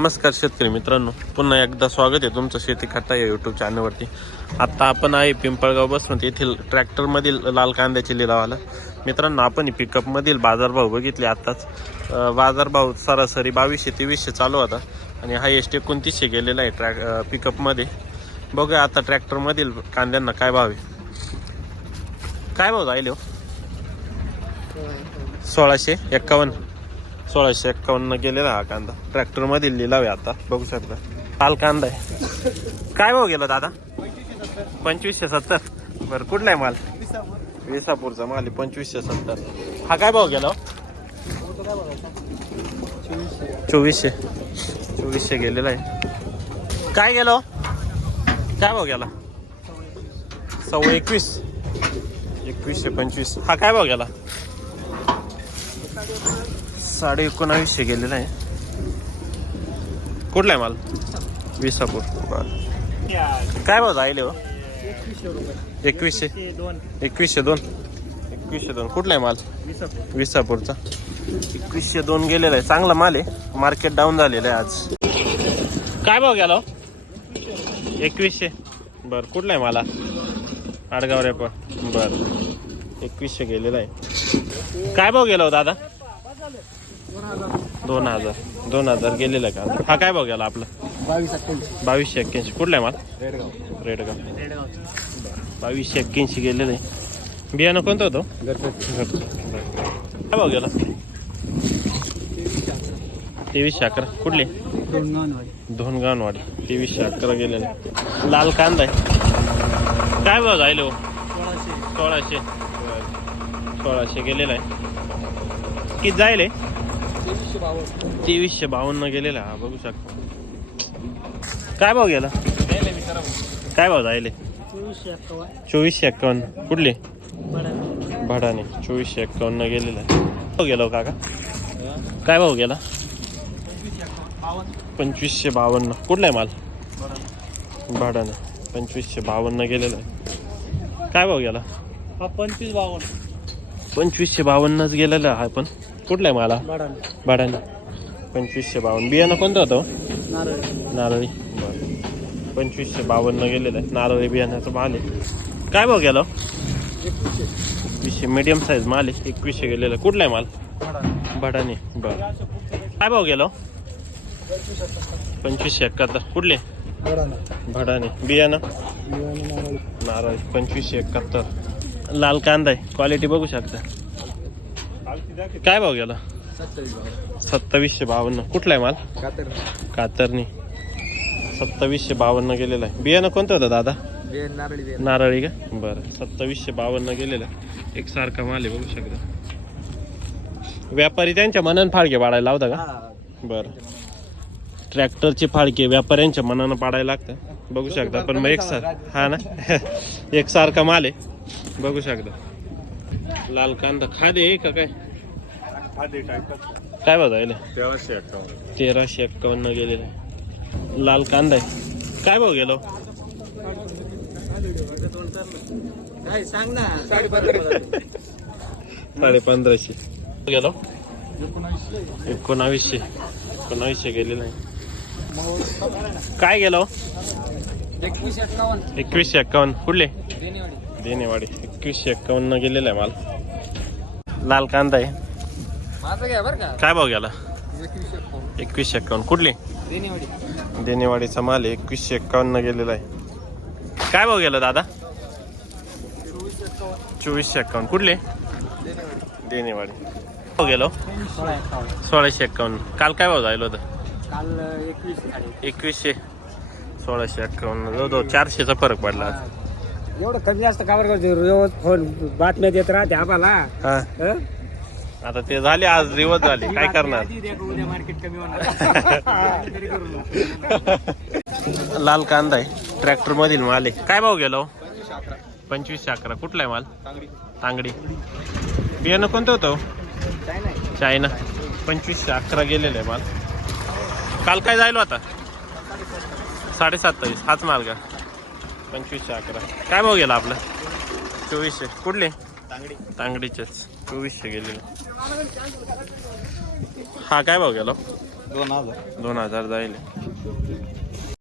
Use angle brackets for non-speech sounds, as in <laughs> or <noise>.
नमस्कार शेतकरी मित्रांनो. पुन्हा एकदा स्वागत आहे तुमचं शेती खट्टा या युट्यूब चॅनलवरती आत्ता आपण आहे पिंपळगाव बसून येथील ट्रॅक्टरमधील लाल कांद्याची लिलावाला मित्रांनो आपण पिकअपमधील बाजारभाव बघितले आत्ताच बाजारभाव सरासरी बावीसशे तेवीसशे चालू होता. आणि हायेस्ट एकोणतीसशे गेलेला आहे ट्रॅक पिकअपमध्ये बघूया आता ट्रॅक्टरमधील कांद्यांना काय भाव आहे. काय भाव जाईल हो? सोळाशे एक्कावन्न सोळाशे एक्कावन्न गेलेला हा कांदा. ट्रॅक्टरमध्ये लिलाव आहे आता. बघू शकता. काल कांदा आहे. काय भाव गेला दादा? पंचवीसशे सत्तर. बरं कुठला आहे माल? विसापूरचा माल आहे पंचवीसशे सत्तर. हा काय भाव गेला हो? चोवीसशे. चोवीसशे गेलेला आहे. काय गेलो हो? काय भाव गेला? सव्वा एकवीस. एकवीसशे पंचवीस. हा काय भाव गेला? साडे एकोणावीसशे गेलेला आहे. कुठला आहे माल? विसापूर. बर. काय भाव जाईल हो? एकवीसशे. एकवीसशे दोन. एकवीसशे दोन. कुठला आहे माल? विसापूरचा. एकवीसशे दोन गेलेला आहे. चांगला माल आहे. मार्केट डाऊन झालेलं आहे आज. काय भाव गेला हो? एकवीसशे. बर कुठला आहे मला आडगाव रेप. बर. एकवीसशे गेलेला आहे. काय भाव गेला हो दादा? दोन हजार. दोन हजार गेलेला का? हा काय गेला आपला? बावीस अठ्ठ्याऐंशी बावीसशे एक्क्याऐंशी. कुठला आहे माल? रेडगाव. रेडगाव. रेडगाव. बावीसशे एक्क्याऐंशी गेलेलं. आहे बियाणं कोणतं होतं? काय भाव गेला? तेवीसशे अकरा. कुठले? दोन गावनवाडी तेवीसशे अकरा गेलेलं. लाल कांदा आहे. काय भाव जायले हो? सोळाशे. सोळाशे गेलेला आहे. किती जायले? तेवीसशे बावन्न तेवीसशे बावन्न गेलेला हा बघू शकता. काय भाव गेला? काय भाव जायले? चोवीसशे एकावन्न एक्कावन्न. कुठले? भाडाने चोवीसशे एक्कावन्न गेलेला आहे. गेलो गेला हो काका? काय भाव गेला? पंचवीसशे बावन्न. कुठला आहे माल? भाडाने पंचवीसशे बावन्न गेलेला आहे. काय भाव गेला? हा पंचवीस बावन्न. पंचवीसशे बावन्नच गेलेला हा पण. कुठला आहे माला? बडा भाडाने पंचवीसशे बावन्न. बियाणं कोणतं होतं? हो? नारळ. नारळी. बरं. पंचवीसशे बावन्न गेलेलं आहे. नारळी बियाण्याचं माल आहे. काय भाव गेला? एकवीसशे. वीसशे मीडियम साईज माल आहे. एकवीसशे गेलेलं. आहे. कुठला आहे माल? बडा भडाने बरं. काय भाव गेलो? पंचवीसशे एकाहत्तर. कुठले? बडा भडाने बियाणं? नारळ. पंचवीसशे एकाहत्तर. लाल कांदा आहे. क्वालिटी बघू शकता. काय भाव गेला? सत्तावीसशे बावन्न. कुठला आहे माल? कातर कातरणी. सत्तावीसशे बावन्न गेलेला आहे. बियाणं कोणतं होतं दादा? नारळी का? बरं. सत्तावीसशे बावन्न गेलेलं आहे. एक सारखा माल आहे बघू शकता. व्यापारी त्यांच्या मनानं फाळके पाडायला लावता का? हा. बरं. ट्रॅक्टरचे फाळके व्यापाऱ्यांच्या मनानं पाडायला लागतं. बघू शकता पण मग एक सार हा ना? <laughs> एक सारखा माल आहे. बघू शकता. लाल कांदा खादे का काय? काय बघायला तेराशे अठ्ठावन्न तेराशे एक्कावन्न गेलेलं आहे. लाल कांदा आहे. काय भाव गेलो? काय सांग ना. साडे पंधरा साडे पंधराशे. गेलो? एकोणावीसशे. एकोणावीसशे. एकोणावीसशे गेलेलं आहे. काय गेलो? एकवीसशे एक्कावन्न कुठले? देनेवाडी एकवीसशे एक्कावन्न गेलेला आहे माल. लाल कांदा आहे. काय भाव गेला? एकवीसशे एक्कावन्न कुठली? देनेवाडीचा माल एकवीसशे एक्कावन्न गेलेला आहे. काय भाव गेला दादा? चोवीसशे एक्कावन्न कुठले? देनेवाडी भाव गेलो? सोळाशे एक्कावन्न काल काय भाव जायला होतं? काल एकवीस साडे एकवीसशे. सोळाशे एक्कावन्न जवळजवळ चारशेचा फरक पडला आज. एवढं कमी जास्त कावर करतो? रोज फोन बातम्या देत राहते आम्हाला. हा. हं? आता ते झाले आज रिवर्स झाले. काय करणार? उद्या मार्केट कमी होणार. <laughs> तरी करू नको. लाल कांदा आहे ट्रॅक्टर मधील माल आहे. काय भाव गेलो पंचवीसशे अकरा. कुठला आहे माल? तांगडी. बियाणं कोणतं होतं नाही चायना. पंचवीसशे अकरा गेलेलं आहे माल. काल काय जायलो आता? साडे सत्तावीस हाच माल का? पंचवीसशे अकरा. काय भाव गेला आपला? चोवीसशे. कुठले? तांगडीचेच. चोवीसशे गेलेले. हा काय भाव गेला? दोन हजार. दोन हजार जाईल